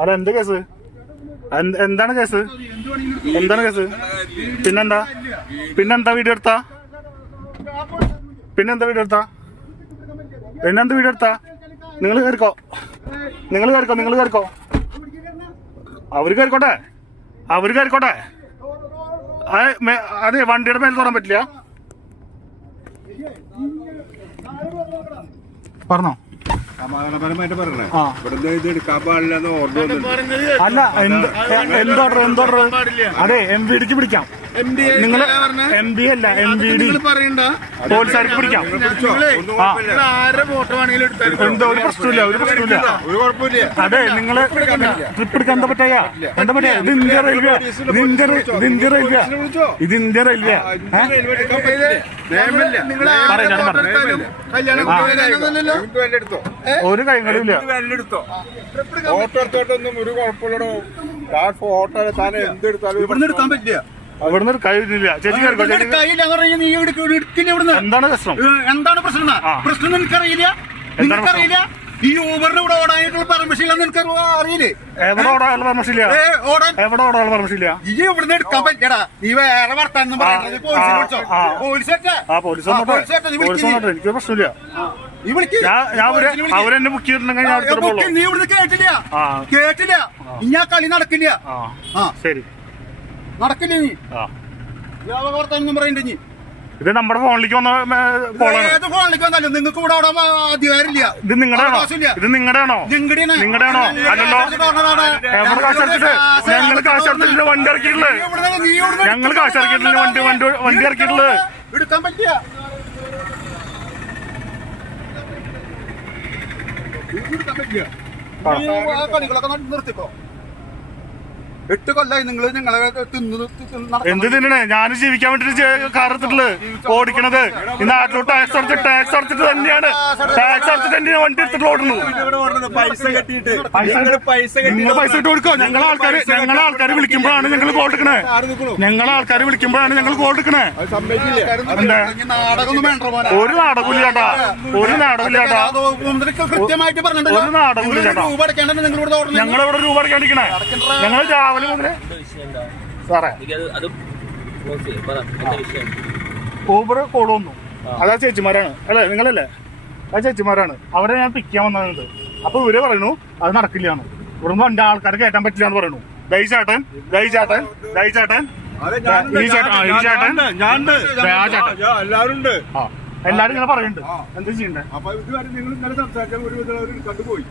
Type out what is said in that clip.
അല്ല എന്ത് കേസ്? എന്താണ് കേസ്? എന്താണ് കേസ്? പിന്നെന്താ വീഡിയോ എടുത്താ? പിന്നെന്താ വീഡിയോ എടുത്താ? നിങ്ങൾ കയറിക്കോ. അവര് കയറിക്കോട്ടെ. അതെ, വണ്ടിയുടെ മേലെ തൊടാൻ പറ്റില്ല. പറഞ്ഞോ. സമാധാനപരമായിട്ട് പറഞ്ഞേ. ഇവിടുന്ന് ഇത് എടുക്കാൻ പാടില്ലെന്ന് ഓർഡർ അല്ല. എന്ത് ഓർഡർ? അതെ, MVDക്ക് പിടിക്കാം. നിങ്ങള് MB അല്ല, MVD പോലീസുകാർക്ക് പിടിക്കാം. എന്തോ ഒരു പ്രശ്നമില്ല. അതെ, നിങ്ങള് ട്രിപ്പ് എടുക്കാൻ എന്താ പറ്റാ? ഇത് ഇന്ത്യ റെയിൽവേ. ഇത് ഇന്ത്യ റെയിൽവേ. ഒരു കാര്യങ്ങളില്ല. ഫോട്ടോ എടുത്തോട്ടൊന്നും ഒരു കുഴപ്പമില്ലടോ. ഫോട്ടോ താൻ എന്തെടുത്താലും ഇവിടുന്ന് എടുക്കാൻ പറ്റില്ല. അവിടുന്ന് കഴിയില്ല. ചേച്ചി എന്താണ് പ്രശ്നം? പ്രശ്നം നിനക്കറിയില്ല. ഈ ഊബറിന് ഇവിടെ ഓടാനായിട്ടുള്ള പെർമിഷൻ ഇല്ലെന്ന് നിനക്ക് അറിയില്ലേ? എവിടെ ഓടാനുള്ള പെർമിഷൻ ഇല്ല? ഈ ഇവിടുന്ന് എടുക്കാൻ പറ്റടാ. നീ വേറെ വർത്താനം പറയുന്നത് എനിക്ക് പ്രശ്നമില്ല. അവരെന്നെ ബുക്ക് ചെയ്തിട്ടുണ്ടെങ്കിൽ നീ ഇവിടുന്ന് കേട്ടില്ല. ഇനി ആ കളി നടക്കില്ല. ശരി, നടക്കില്ല. നീ വർത്താനം പറയണ്ട. നീ ഇത് നമ്മുടെ ഫോണിലേക്ക് വന്ന കോളാണ്. ഏത് ഫോണിലേക്ക് വന്നാലും നിങ്ങൾക്ക് ഇവിടെ അധികാരമില്ല. ഇത് നിങ്ങളുടെയാണോ? അല്ലല്ലോ. എവിടെ കാശടച്ചിട്ട്? ഞങ്ങൾ കാശടച്ചിട്ടില്ല വണ്ടി ഇറക്കിയിട്ടുള്ളത്. വണ്ടി ഇറക്കിയിട്ടുള്ളത്. എടുക്കാൻ പറ്റിയ കളികളൊക്കെ നിർത്തിക്കോ. 8 കൊല്ലായി നിങ്ങൾ ഞങ്ങളെ എന്ത് തിന്നണേ? ഞാൻ ജീവിക്കാൻ വേണ്ടിട്ട് കാർ എടുത്തിട്ടുള്ളത്, ഓടിക്കണത്. ഈ നാട്ടിലോട്ട് ടാക്സ് അടച്ചിട്ട് തന്നെയാണ് വണ്ടി എടുത്തിട്ട് ഓടുന്നത്. നിങ്ങൾ പൈസ ഇട്ട് കൊടുക്കോ. ഞങ്ങളെ ആൾക്കാർ വിളിക്കുമ്പോഴാണ് ഞങ്ങൾ കോൾ എടുക്കണേ. ഒരു നാടകമില്ല ചേട്ടാ. ഞങ്ങളിവിടെ രൂപ അടക്കാണ്ടിരിക്കണേ. ഞങ്ങൾ രാവിലെ മുതലേ സാറേ ഊബർ കോൾ വന്നു. അതാ ചേച്ചിമാരാണ്. അല്ലേ, നിങ്ങളല്ലേ? ആ ചേച്ചിമാരാണ്. അവരെ ഞാൻ പിക്ക് ചെയ്യാൻ വന്നത്. അപ്പൊ ഇവര് പറയുന്നു അത് നടക്കില്ലാന്ന്. ഇവിടെ വണ്ടി ആൾക്കാരെ കയറ്റാൻ പറ്റില്ല എന്ന് പറയുന്നു. ദൈചേട്ടൻ എല്ലാരും ഇങ്ങനെ പറയുന്നുണ്ട്. എന്താ ചെയ്യണ്ടേ? അപ്പൊ ഇത് നിങ്ങൾ ഇന്നലെ സംസാരിച്ചാൽ ഒരു കണ്ടുപോയി.